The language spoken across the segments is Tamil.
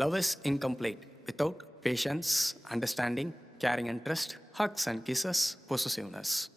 Love is incomplete without patience, understanding, caring and trust, hugs and kisses, possessiveness.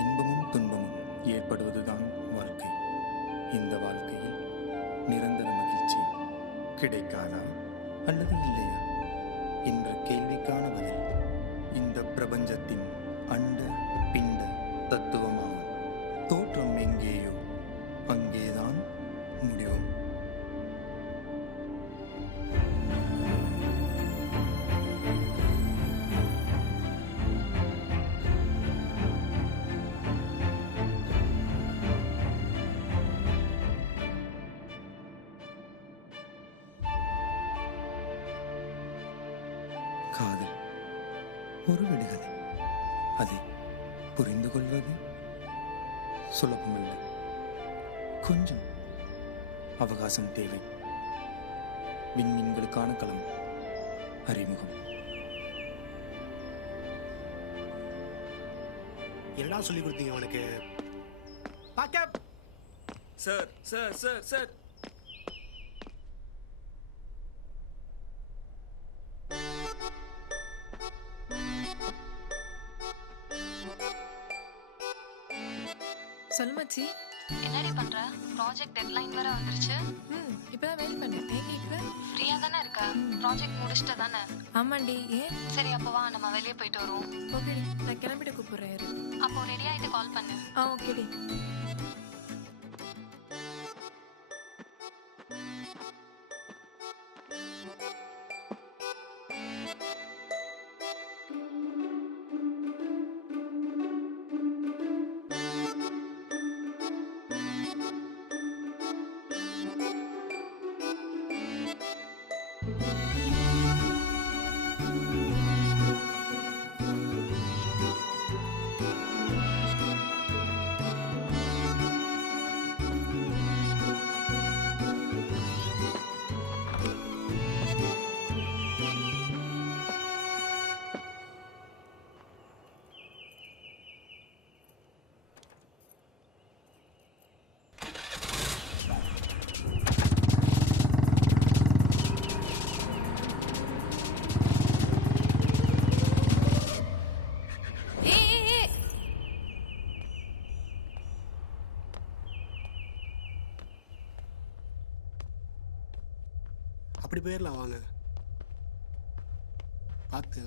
இன்பமும் துன்பமும் ஏற்படுவதுதான் வாழ்க்கை. இந்த வாழ்க்கையில் நிரந்தர மகிழ்ச்சி கிடைக்காதா அல்லது இல்லையா என்ற கேள்விக்கான பதில் இந்த பிரபஞ்சத்தின் அண்ட பிண்ட தத்துவமாகும். தோற்றம் எங்கேயோ அங்கேதான் முடிவும். காதல் ஒரு விடுகதை. அதை புரிந்து கொள்வது சுலபமில்லை. கொஞ்சம் அவகாசம் தேவை. விண்மீன்களுக்கான களம் அறிமுகம். என்னடா சொல்லி கொடுத்தீங்க அவனுக்கு? சார் சார் சார் சார் சொல்லு மச்சி. என்னடி பண்ற? ப்ராஜெக்ட் டெட்லைன் வேற வந்துருச்சு. இப்பதான் வெயிட் பண்ணு. ஏன் கேக்குற? ஃப்ரீயா தானே இருக்க? ப்ராஜெக்ட் முடிச்சிட்ட தானே? ஆமாண்டி. ஏன்? சரி அப்ப வா நம்ம வெளியே போயிட்டு வருவோம். ஓகேடி, நான் கிளம்பிட்டு கூப்பிடுறேன். அப்போ ரெடி ஆயிட்டு கால் பண்ணு. ஓகேடி. அப்படி போயிடலாம் வாங்க. பார்த்து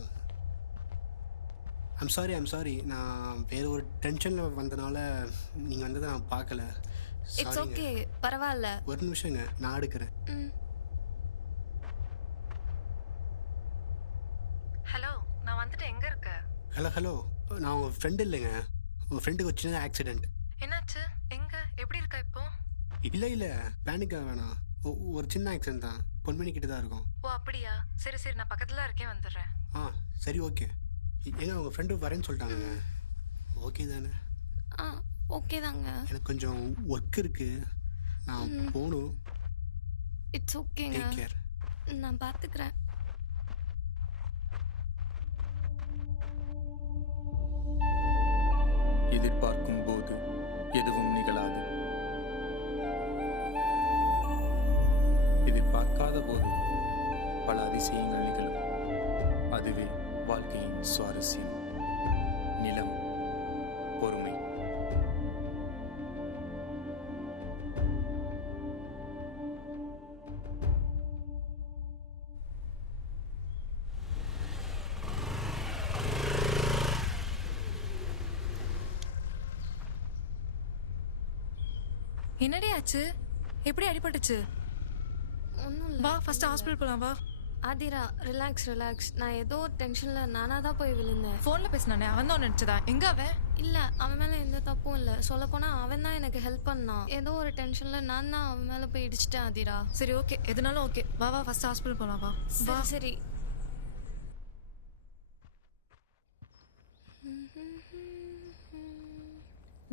ஐம் சாரி. நான் வேற ஒரு டென்ஷனில் வந்தனால நீங்கள் வந்ததை நான் பார்க்கல. இட்ஸ் ஓகே, பரவாயில்ல. ஒரு நிமிஷங்க, நான் எடுக்கிறேன். ஹலோ, நான் வந்துட்டு. எங்க இருக்க? ஹலோ, நான் உங்கள் ஃப்ரெண்டு இல்லைங்க. உங்கள் ஃப்ரெண்டுக்கு ஒரு சின்ன ஆக்சிடென்ட். என்னாச்சு? எங்க? எப்படி இருக்கா இப்போ? இல்லை பேனிக்காக வேணாம். ஒரு சின்ன ஆக்சிடென்ட் தான். பொன்மணிக்கிட்ட தான் இருக்கும். ஓ அப்படியா? சரி சரி, நான் பக்கத்துல இருக்கேன், வந்துடுறேன். சரி ஓகே. ஏங்க உங்கள் ஃப்ரெண்டு வரேன்னு சொல்லிட்டாங்க. ஓகே தானே? ஓகே தாங்க. எனக்கு கொஞ்சம் ஒர்க் இருக்கு, நான் போகணும். இட்ஸ் ஓகேங்க, டேக் கேர். நான் பார்த்துக்கிறேன். எதிர்பார்க்கும் போது எதுவும் நிகழாது. எதிர்பார்க்காத போது பல அதிசயங்கள் நிகழும். அதுவே வாழ்க்கையின் சுவாரஸ்யம். நிலம், பொறுமை. என்னடி ஆச்சு? எப்படி அடிபட்டுச்சு? ஒன்றும் இல்லை. வா ஃபர்ஸ்ட் ஹாஸ்பிட்டல் போலாம். வா ஆதிரா, ரிலாக்ஸ். நான் ஏதோ டென்ஷனில் நானாக தான் போய் விழுந்தேன். ஃபோனில் பேசினானே, அவன் தான் நினச்சதா? எங்க அவன்? இல்லை, அவன் மேலே எந்த தப்பும் எதுவும் இல்லை. சொல்லப்போனால் அவன் தான் எனக்கு ஹெல்ப் பண்ணான். ஏதோ ஒரு டென்ஷனில் நான் தான் அவன் மேலே போய் இடிச்சிட்டேன் ஆதிரா. சரி ஓகே, எதுனாலும் ஓகே. வா வா ஃபர்ஸ்ட் ஹாஸ்பிட்டல் போலாம் வா. வா சரி சரி.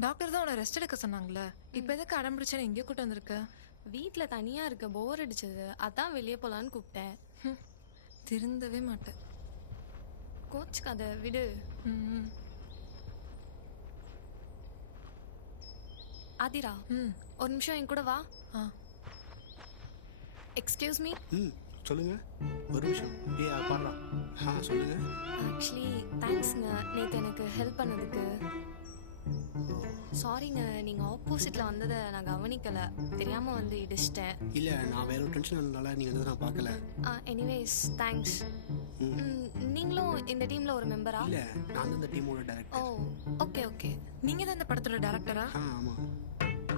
டாக்டர் தான் உன்னை ரெஸ்ட் எடுக்க சொன்னாங்களே, இப்போ எதுக்கு அடம் பிடிச்சேன்னு இங்கே கூட்டு வந்திருக்க? வீட்டில் தனியாக இருக்க போர் அடிச்சது, அதான் வெளியே போகலான்னு கூப்பிட்டேன். திருந்தவே மாட்டேன். கோச்சுக்கு அதை விடு. ம் ஆதிரா, ம் ஒரு நிமிஷம் என் கூட வா. ஆ எக்ஸ்கியூஸ் மீ. சொல்லுங்கள். ஒரு நிமிஷம் பாடலாம். சொல்லுங்கள். ஆக்சுவலி தேங்க்ஸுங்க, நேற்று எனக்கு ஹெல்ப் பண்ணதுக்கு. சாரிங்க, நீங்கள் ஆப்போசிட்டில் வந்ததை நான் கவனிக்கலை, தெரியாமல் வந்து இடிச்சிட்டேன். இல்லை, நான் வேற ஒரு டென்ஷன் இருந்தனால நீங்கள் வந்து நான் பார்க்கல. Anyways thanks. நீங்களும் இந்த டீமில் ஒரு மெம்பரா? இல்லை, நான் தான் இந்த டீமோட ஓ டைரக்டர். Okay okay. நீங்கள் தான் இந்த படத்தோட டேரக்டரா? ஆமாம்.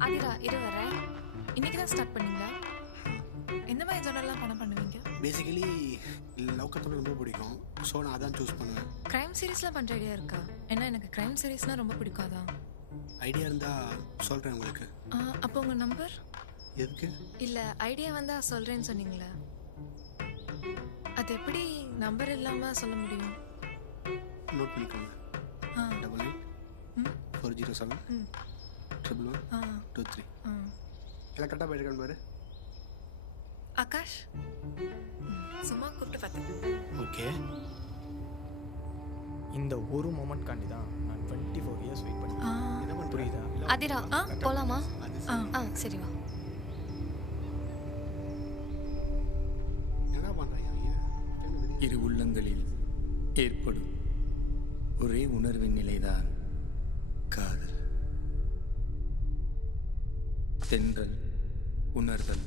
ஆதிரா இரு வரேன். இன்னைக்கு தான் ஸ்டார்ட் பண்ணீங்களா? எந்த மாதிரி ஜெனரல்லாம் படம் பண்ணுவீங்க? பேசிக்கலி லவ் கத்தோட ரொம்ப பிடிக்கும், ஸோ நான் அதான் சூஸ் பண்ணுவேன். க்ரைம் சீரிஸ்லாம் பண்ணுற ஐடியா இருக்கா? ஏன்னா எனக்கு க்ரைம் சீரிஸ்னால் ரொம்ப பிடிக்காதான். ஐடியா இருந்தால் சொல்கிறேன் உங்களுக்கு. அப்போ உங்கள் நம்பர்? எதுக்கு? இல்லை, ஐடியா வந்தால் சொல்கிறேன்னு சொன்னீங்களே, அது எப்படி நம்பர் இல்லாமல் சொல்ல முடியும்? நோட் பண்ணிக்கோங்க. 99 407 111 23. எல்லாம் கரெக்டாக போயிருக்கான்னு பாரு. ஆகாஷ் சும்மா கூப்பிட்டு பார்த்தேன். ஓகே. இந்த ஒரு மொமெண்ட் காண்டி தான் நான் 24 இயர்ஸ் வெயிட் பண்ணேன். என்ன பண்ண புரியுதா? ஆதிரா போலாமா? சரி வா. என்ன பண்ணுறாங்க? இரு உள்ளங்களில் ஏற்படும் ஒரே உணர்வின் நிலைதான் காதல். தென்றல் உணர்தல்.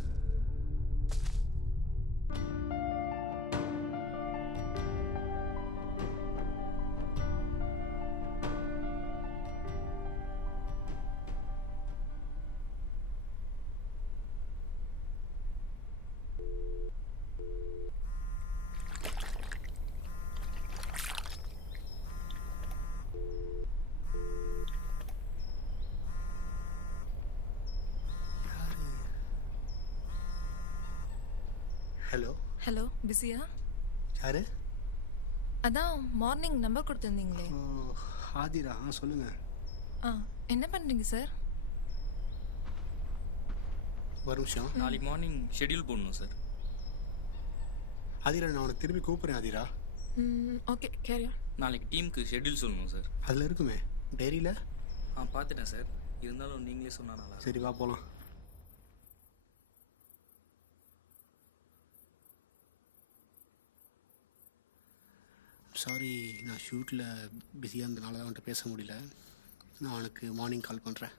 ஹலோ. ஹலோ, பிஸியா? யாரு? அதான் மார்னிங் நம்பர் கொடுத்துருந்தீங்களே. ஆதிரா. சொல்லுங்கள். என்ன பண்ணுறீங்க சார்? ஒரு நிமிஷம். நாளைக்கு மார்னிங் ஷெட்யூல் போடணும் சார். ஆதிரா, நான் உனக்கு திரும்பி கூப்பிட்றேன் ஆதிரா. Okay carry on. நாளைக்கு டீமுக்கு ஷெட்யூல் சொல்லணும் சார். அதில் இருக்குமே டைரியில். பார்த்துட்டேன் சார், இருந்தாலும் நீங்களே சொன்னா நல்லா. சரி வா போகலாம். சாரி, நான் ஷூட்டில் பிஸியாக இருந்தனால தான் அவன்கிட்ட பேச முடியல. நான் அவனுக்கு மார்னிங் கால் பண்ணுறேன்.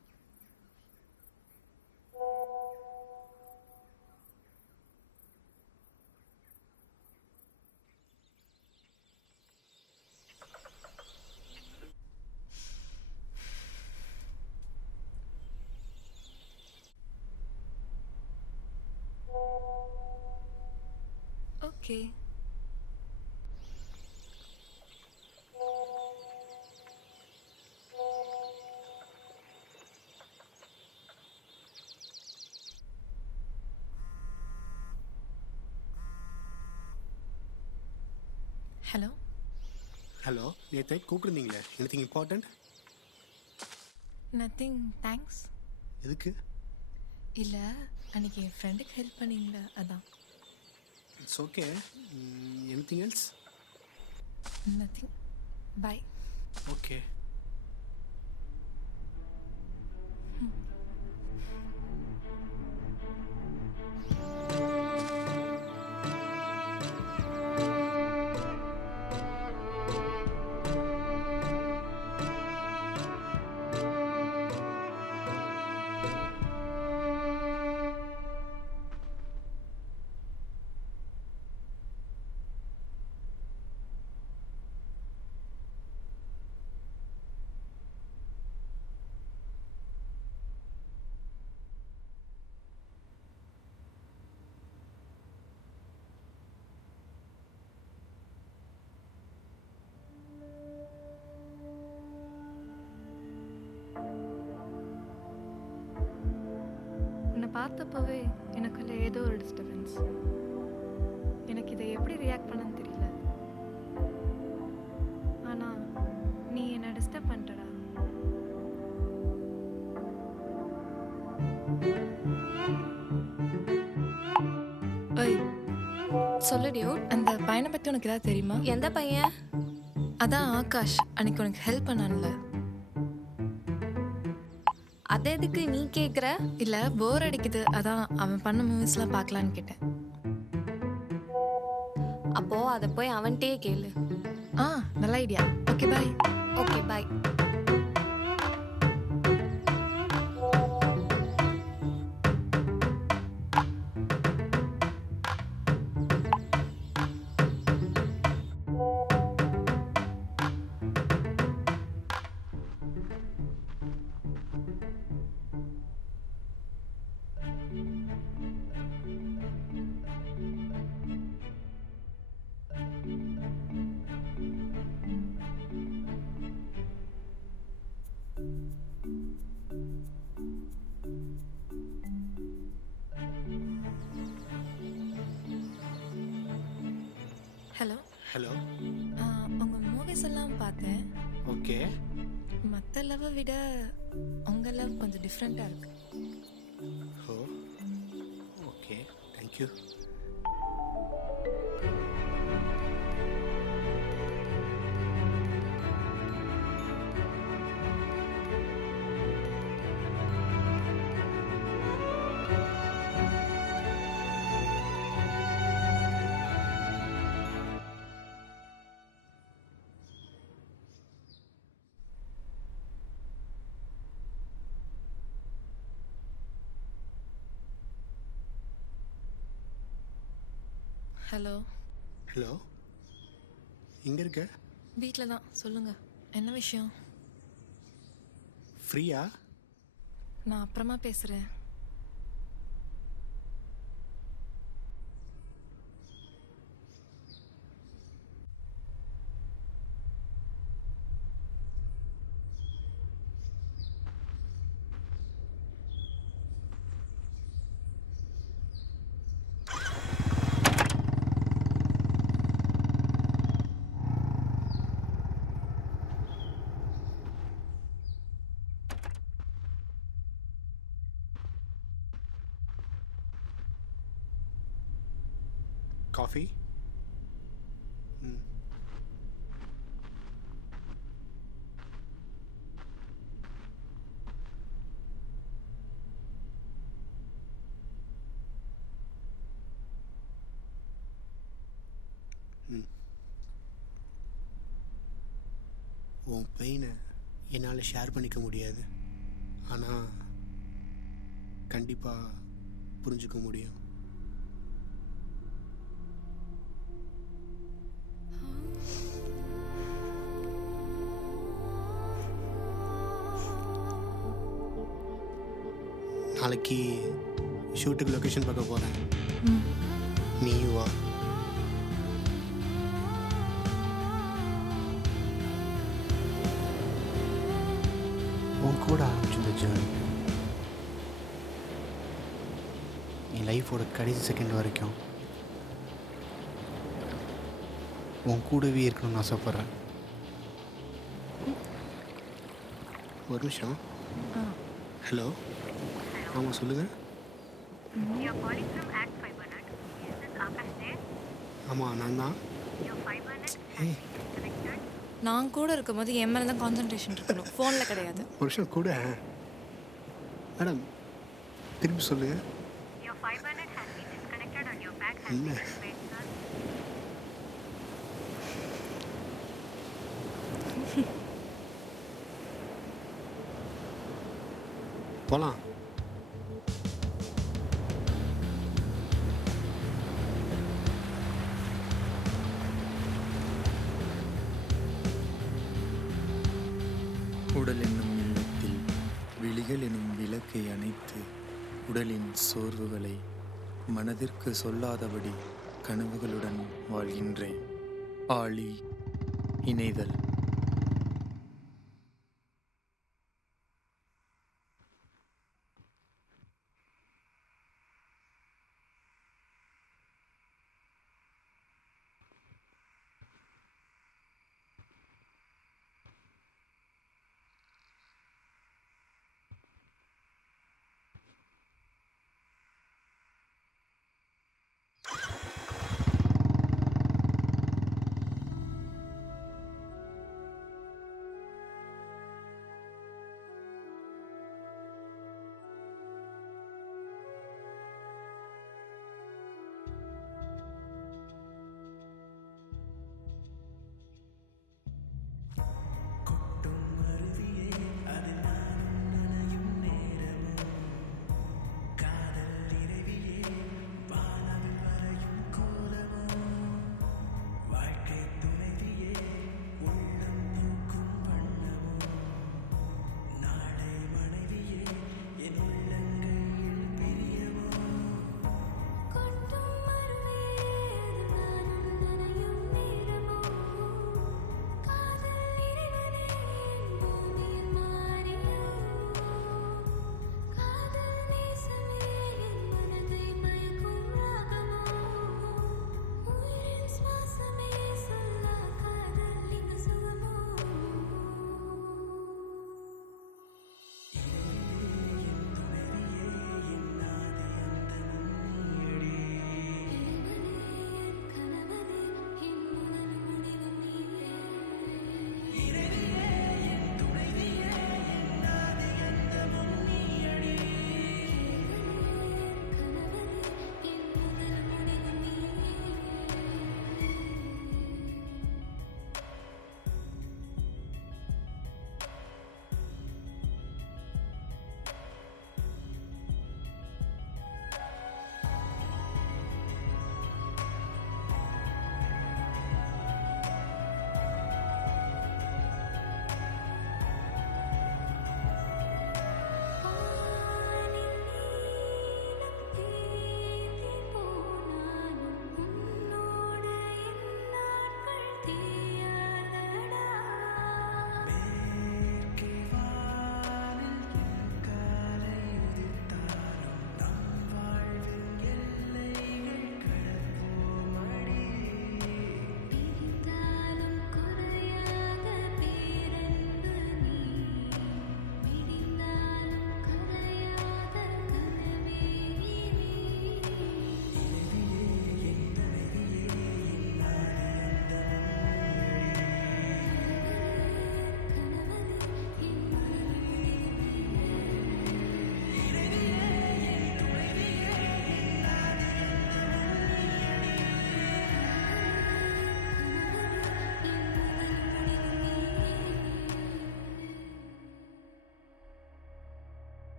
ஓகே. ஹலோ. ஹலோ, நேற்று கூப்பிட்டுருந்தீங்களே, எனிதிங் இம்பார்ட்டன்ட்? Nothing thanks. எதுக்கு? இல்லை, அன்றைக்கி என் ஃப்ரெண்டுக்கு ஹெல்ப் பண்ணீங்களே அதான். It's okay. Anything else? Nothing. Bye. Okay. பார்த்தப்பவே எனக்குள்ள ஏதோ ஒரு டிஸ்டர்பன்ஸ். எனக்கு இதை எப்படி ரியாக்ட் பண்ணன்னு தெரியல. ஆனா நீ என்னை டிஸ்டர்ப் பண்ணிட்டடா. ஓய், சொல்லு டியூட். அந்த பையனை பற்றி உனக்கு ஏதாவது தெரியுமா? எந்த பையன்? அதான் ஆகாஷ், அன்னைக்கு உனக்கு ஹெல்ப் பண்ணான்ல. அது எதுக்கு நீ கேட்குற? இல்லை, போர் அடிக்குது, அதான் அவன் பண்ண மூவிஸ்லாம் பார்க்கலான்னு கேட்டேன். அப்போ அதை போய் அவன்கிட்டயே கேளு. நல்ல idea. Okay bye. Okay bye. Hello. Hello. உங்கள் மூவிஸ் எல்லாம் பார்த்தேன். ஓகே. மற்ற லவ்வை விட உங்கள் லவ் கொஞ்சம் டிஃப்ரெண்ட்டாக இருக்கு. ஓ ஓகே, தேங்க்யூ. ஹலோ. ஹலோ, எங்கே இருக்க? வீட்டில் தான். சொல்லுங்கள், என்ன விஷயம்? ஃப்ரீயா? நான் அப்புறமா பேசுகிறேன். காஃபி? ம். ம். உன் பெயினை என்னால் ஷேர் பண்ணிக்க முடியாது, ஆனால் கண்டிப்பாக புரிஞ்சுக்க முடியும். நாளைக்கு ஷூட்டுக்கு லொக்கேஷன் பார்க்க போகிறேன். நீயும் வா. உன் கூட ஆரம்பிச்சு இந்த ஜேர்னி என் லைஃபோட கடைசி செகண்ட் வரைக்கும் உன் கூடவே இருக்கணும்னு ஆசைப்பட்றேன். ஒரு நிமிஷம். ஹலோ. ஆமாம், சொல்லுங்கள். ஆமாம், நான் தான். நான் கூட இருக்கும்போது என் மேலே தான் கான்சன்ட்ரேஷன் இருக்கணும், ஃபோனில் கிடையாது. ஒரு விஷயம் கூட. மேடம், திருப்பி சொல்லுங்கள். இல்லை, போகலாம். உடல் என்னும் இல்லத்தில் விழிகள் எனும் விளக்கை அணைத்து உடலின் சோர்வுகளை மனதிற்கு சொல்லாதபடி கனவுகளுடன் வாழ்கின்றேன். ஆழி இணைதல்.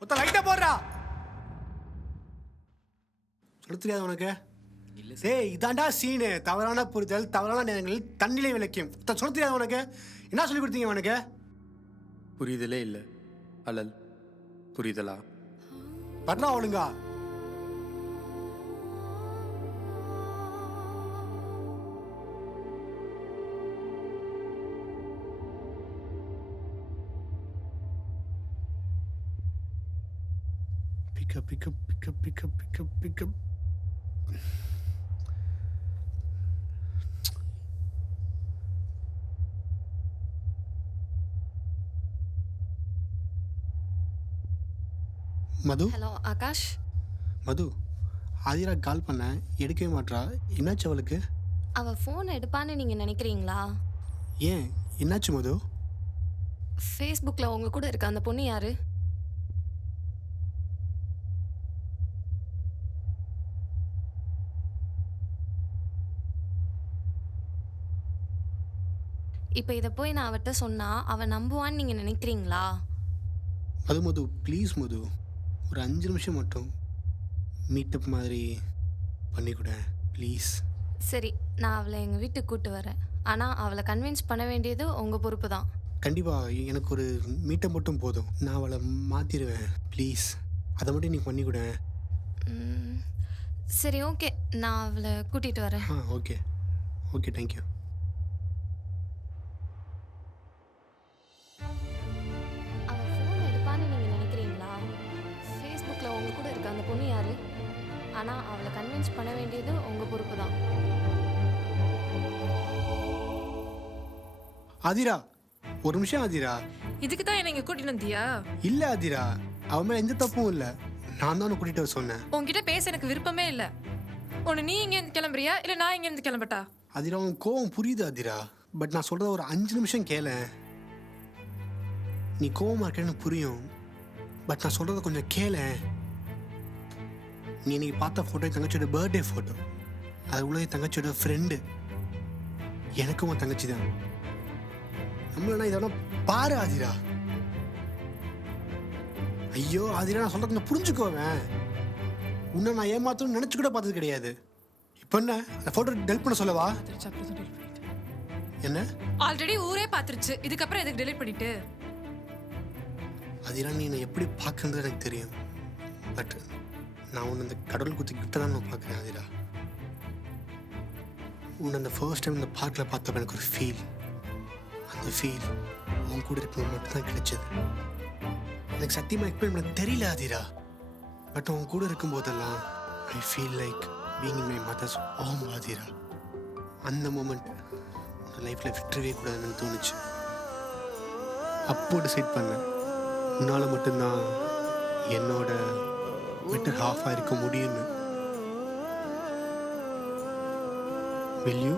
மொத்த லைட்டை போடுறா. சொல்ல தெரியாது உனக்கு? டேய் இதாண்டா சீனு. தவறான புரிதல், தவறான நேரங்களில் தண்ணிலை விளக்கியம். சொல்ல தெரியாது உனக்கு? என்ன சொல்லி கொடுத்தீங்க உனக்கு? புரிதலே இல்லை. அலல் புரிதலா? பட்றா ஒழுங்கா. Pick up. மது. ஹலோ ஆகாஷ். மது, ஆதிரா கால் பண்ண எடுக்கவே மாட்றா. என்னாச்சு அவளுக்கு? அவள் ஃபோன் எடுப்பான்னு நீங்கள் நினைக்கிறீங்களா? ஏன் என்னாச்சு மது? ஃபேஸ்புக்கில் உங்கள் கூட இருக்க அந்த பொண்ணு யாரு? இப்போ இதை போய் நான் அவட்ட சொன்னால் அவன் நம்புவான்னு நீங்கள் நினைக்கிறீங்களா? மது ப்ளீஸ் மது, ஒரு 5 நிமிஷம் மட்டும் மீட்டப் மாதிரி பண்ணிக்கூட ப்ளீஸ். சரி, நான் அவளை எங்கள் வீட்டுக்கு கூப்பிட்டு வரேன். ஆனால் அவளை கன்வின்ஸ் பண்ண வேண்டியது உங்கள் பொறுப்பு தான். கண்டிப்பாக எனக்கு ஒரு மீட்டப் மட்டும் போதும். நான் அவளை மாற்றிடுவேன் ப்ளீஸ். அதை மட்டும் நீ பண்ணிக்கூட. சரி ஓகே, நான் அவளை கூட்டிகிட்டு வரேன். Okay thank you. அவள் ஃபோன் எடுப்பான்னு நீங்கள் நினைக்கிறீங்களா? ஃபேஸ்புக்கில் உங்கள் கூட இருக்க அந்த பொண்ணு யாரு? ஆனால் அவளை கன்வின்ஸ் பண்ண வேண்டியது உங்கள் பொறுப்பு தான். ஆதிரா ஒரு நிமிஷம். ஆதிரா, இதுக்கு தான் என்ன இங்கே கூட்டிட்டு வந்தியா? இல்லை ஆதிரா, அவன் மேலே எந்த தப்பும் இல்லை. நான் தான் கூட்டிகிட்டு வர சொன்னேன். உன்கிட்ட பேச எனக்கு விருப்பமே இல்லை. ஒன்று நீ இங்கேருந்து கிளம்புறியா இல்லை நான் இங்கேருந்து கிளம்பட்டா? ஆதிரா, உன் கோவம் புரியுது ஆதிரா. பட் நான் சொல்கிறத ஒரு 5 நிமிஷம் கேள. நீ கோவமாக இருக்கேன்னு புரியும். பட் நான் சொல்கிறத கொஞ்சம் கேள. நீ இன்னைக்கு பார்த்த ஃபோட்டோ என் தங்கச்சியோட பர்த்டே ஃபோட்டோ. அது உள்ள என் தங்கச்சியோட ஃப்ரெண்டு. எனக்கும் உன் தங்கச்சி தான். நம்மளா இதெல்லாம் பாரு ஆதிரா. ஐயோ ஆதிரா, நான் சொல்கிறத கொஞ்சம் புரிஞ்சுக்கோவேன். உன்னை நான் ஏமாத்தணும்னு நினச்சி கூட பார்த்தது கிடையாது. இப்போ என்ன அந்த ஃபோட்டோ டெலிட் பண்ண சொல்லவா? என்ன? ஆல்ரெடி ஊரே பார்த்துருச்சு, இதுக்கப்புறம் எதுக்கு டெலிட் பண்ணிட்டு? ஆதிரா, நீ என்னை எப்படி பார்க்கறது எனக்கு தெரியும். பட் நான் உன்னை அந்த கடவுள் குத்தி கிட்ட தான் நான் பார்க்குறேன் ஆதிரா. உன்னை அந்த ஃபர்ஸ்ட் டைம் இந்த பார்க்கில் பார்த்தப்ப எனக்கு ஒரு ஃபீல். அந்த ஃபீல் உன் கூட இருக்கும்போது மட்டும்தான் கிடைச்சது. எனக்கு சத்தியமாக எக்ஸ்பிளைன் பண்ண தெரியல ஆதிரா. பட் உன் கூட இருக்கும்போதெல்லாம் I feel like being in my mother's home Athira. அந்த மூமெண்ட் உன் லைஃப்பில் விட்டுறவே கூடாதுன்னு தோணுச்சு. அப்போ டிசைட் பண்ணேன், உன்னால் மட்டும்தான் என்னோட பெட்டர் ஹாஃபாக இருக்க முடியும்னு. Will you?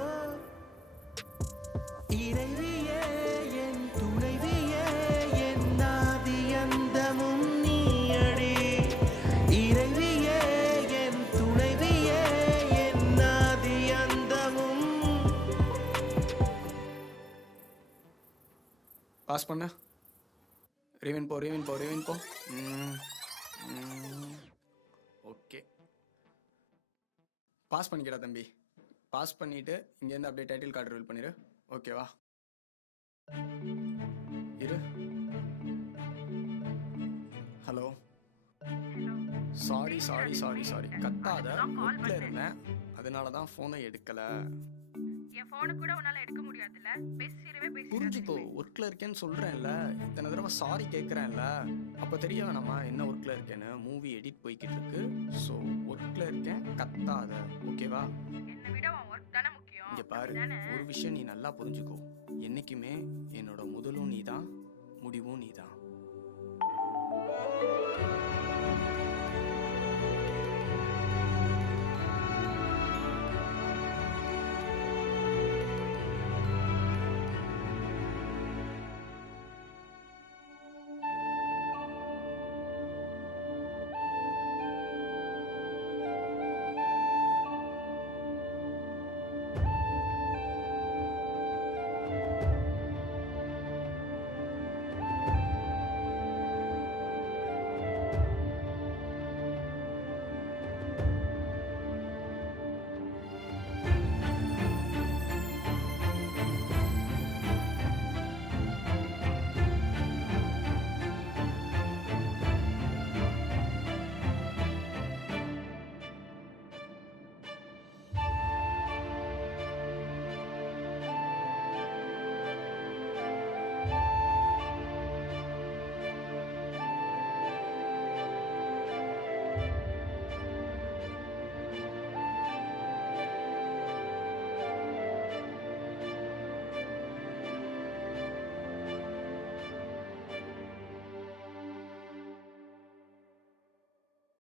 பாஸ் பண்ண. ரீவன் போ. ஓகே, பாஸ் பண்ணிக்கடா தம்பி. பாஸ் பண்ணிட்டு இங்கேருந்து அப்படியே டைட்டில் கார்டு ரோல் பண்ணிடு. ஓகேவா? இரு. ஹலோ. சாரி. கத்தாத. ஒர்க்கில் இருந்தேன், அதனால தான் ஃபோனை எடுக்கலை. என் ஃபோனை கூட உன்னால எடுக்க முடியாதுல்ல. புரிஞ்சுக்கோ, ஒர்க்கில் இருக்கேன்னு சொல்கிறேன்ல. இத்தனை தடவை சாரி கேட்குறேன்ல. அப்போ தெரிய வேணாமா என்ன ஒர்க்கில் இருக்கேன்னு? மூவி எடிட் போய்கிட்டு இருக்கு. ஸோ ஒர்க்கில் இருக்கேன், கத்தாத. ஓகேவா? என்னை விட உன் ஒர்க் தானே முக்கியம். இங்கே பாரு, ஒரு விஷயம் நீ நல்லா புரிஞ்சுக்கோ. என்றைக்குமே என்னோட முதலும் நீ தான், முடிவும் நீ தான்.